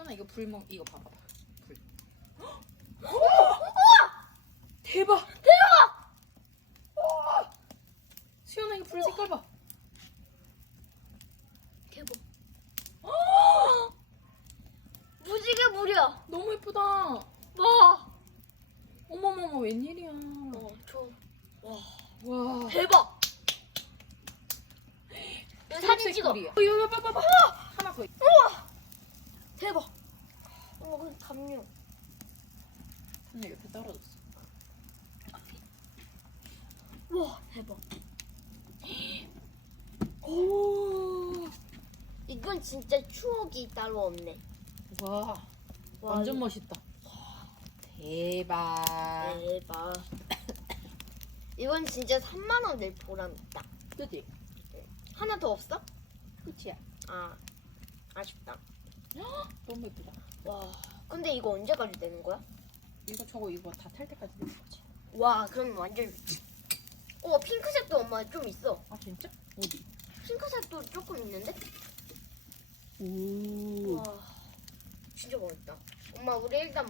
시연아 이거 이거 봐봐. 불. 대박! 시연아 이거 불 색깔 봐. 대박. 무지개 불이야. 너무 예쁘다. 와. 어머머머 웬일이야. 와. 와. 대박. 이거 사진 찍어. 이거 봐봐. 하나 더. 대박. 그 담요. 근데 옆에 떨어졌어. 와, 대박. 오. 이건 진짜 추억이 따로 없네. 와. 와, 완전 이거 멋있다. 대박. 대박. 이건 진짜 3만 원 낼 보람 있다. 그지? 하나 더 없어? 끝이야. 아, 아쉽다. 너무 예쁘다. 와, 근데 이거 언제까지 되는 거야? 이거 다 탈 때까지 되는 거지. 와, 그럼 완전. 핑크색도 엄마 좀 있어. 아 진짜? 어디? 핑크색도 조금 있는데? 오. 와, 진짜 멋있다. 엄마, 우리 일단